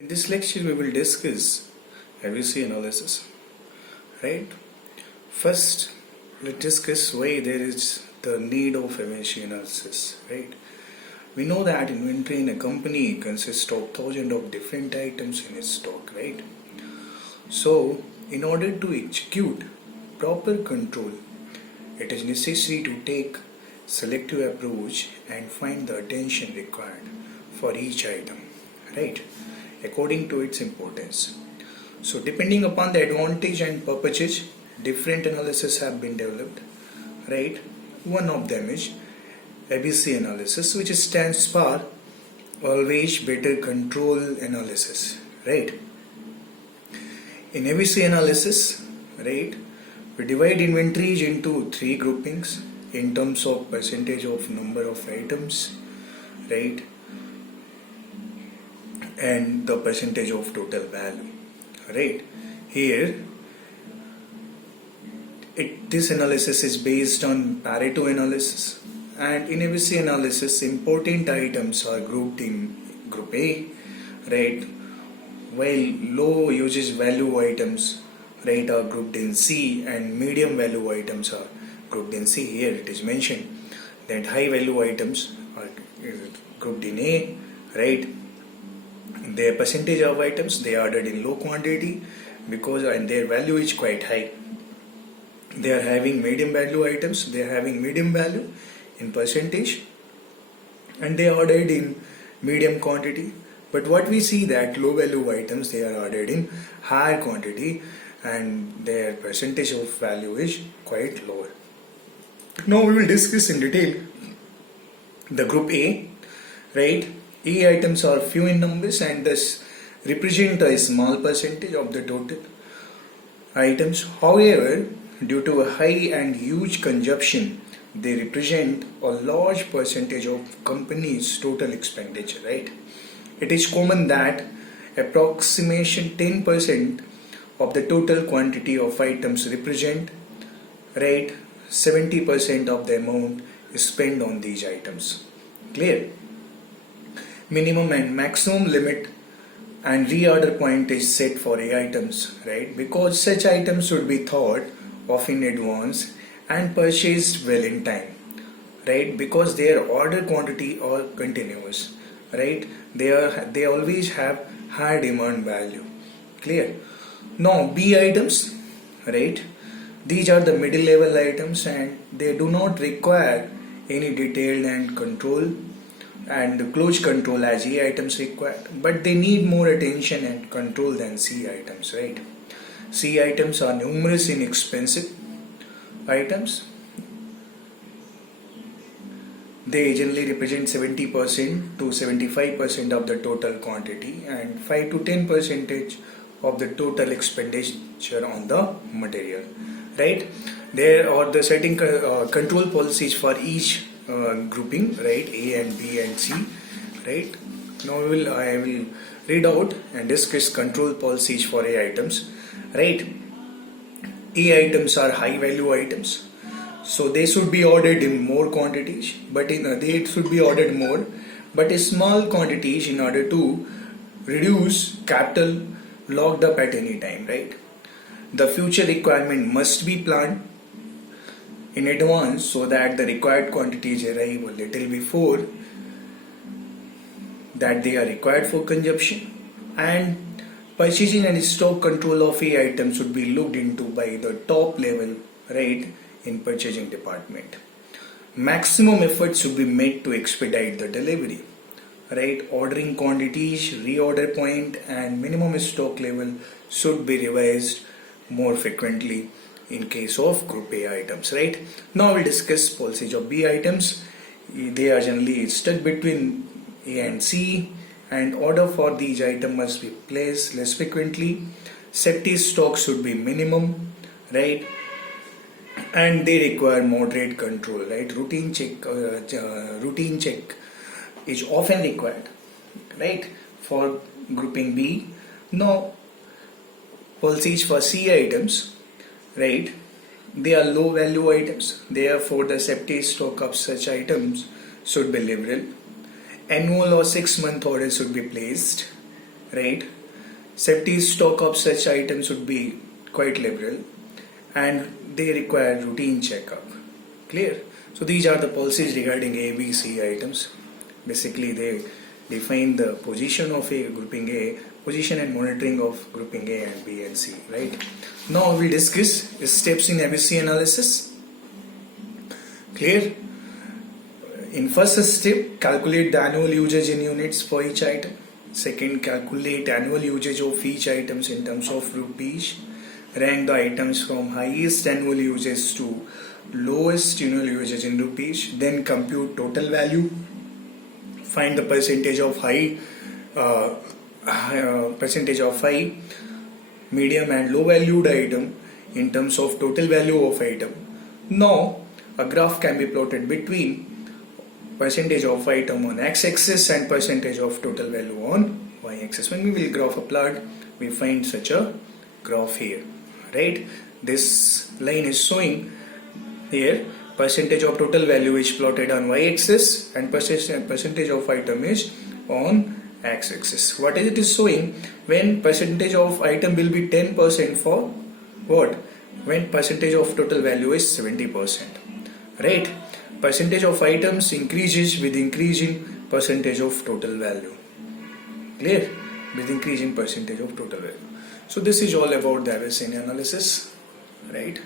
In this lecture, we will discuss ABC analysis. Right? First, let's discuss why there is the need of ABC analysis. Right? We know that inventory in a company consists of thousands of different items in its stock. Right? So, in order to execute proper control, it is necessary to take selective approach and find the attention required for each item. Right? According to its importance. So depending upon the advantage and purposes, different analysis have been developed, right? One of them is ABC analysis, which stands for always better control analysis, right? In ABC analysis, right, we divide inventories into three groupings in terms of percentage of number of items, right, and the percentage of total value. Right here, this analysis is based on Pareto analysis, and in ABC analysis, important items are grouped in Group A, right, while low usage value items, right, are grouped in C, and medium value items are grouped in C. Here it is mentioned that high value items are grouped in A, right. Their percentage of items they are ordered in low quantity because and their value is quite high. They are having medium value items, they are having medium value in percentage, and they are ordered in medium quantity. But what we see that low value items they are ordered in higher quantity and their percentage of value is quite lower. Now we will discuss in detail the group A, right? A items are few in numbers and thus represent a small percentage of the total items. However, due to a high and huge consumption, they represent a large percentage of company's total expenditure, right? It is common that approximation 10% of the total quantity of items represent, right, 70% of the amount spent on these items. Clear? Minimum and maximum limit and reorder point is set for A items, right? Because such items should be thought of in advance and purchased well in time, right? Because their order quantity are continuous, right? They always have high demand value. Clear? Now B items, right? These are the middle level items and they do not require any detailed and control and close control as A items required, but they need more attention and control than C items, right? C items are numerous inexpensive items. They generally represent 70% to 75% of the total quantity and 5 to 10% of the total expenditure on the material, right? There are the setting control policies for each grouping, right, A and B and C, right. Now I will read out and discuss control policies for A items, right. A items are high value items, so they should be ordered in more quantities, but they should be ordered more, but in small quantities in order to reduce capital locked up at any time, right. The future requirement must be planned in advance so that the required quantities arrive a little before that they are required for consumption, and purchasing and stock control of A items should be looked into by the top level, right, in purchasing department. Maximum effort should be made to expedite the delivery, right. Ordering quantities, reorder point and minimum stock level should be revised more frequently in case of group A items, right. Now we'll discuss policies of B items. They are generally stuck between A and C, and order for these items must be placed less frequently. Safety stock should be minimum, right, and they require moderate control, right. Routine check is often required, right, for grouping B. Now policies for C items, right, they are low value items, therefore the safety stock of such items should be liberal. Annual or 6-month orders should be placed, right? Safety stock of such items would be quite liberal, and they require routine checkup. Clear? So these are the policies regarding A, B, C items. Basically, they define the position of a grouping A, position and monitoring of grouping A and B and C, right? Now we discuss steps in ABC analysis. Clear? In first step, calculate the annual usage in units for each item. Second, calculate annual usage of each items in terms of rupees. Rank the items from highest annual usage to lowest annual usage in rupees. Then compute total value. Find the percentage of high, medium and low valued item in terms of total value of item. Now, a graph can be plotted between percentage of item on x-axis and percentage of total value on y-axis. When we will graph a plot, we find such a graph here, right? This line is showing here percentage of total value is plotted on y-axis and percentage of item is on x-axis. What is it is showing? When percentage of item will be 10% for what? When percentage of total value is 70%, right? Percentage of items increases with increase in percentage of total value. Clear? With increase in percentage of total value. So this is all about the Bayesian analysis, right?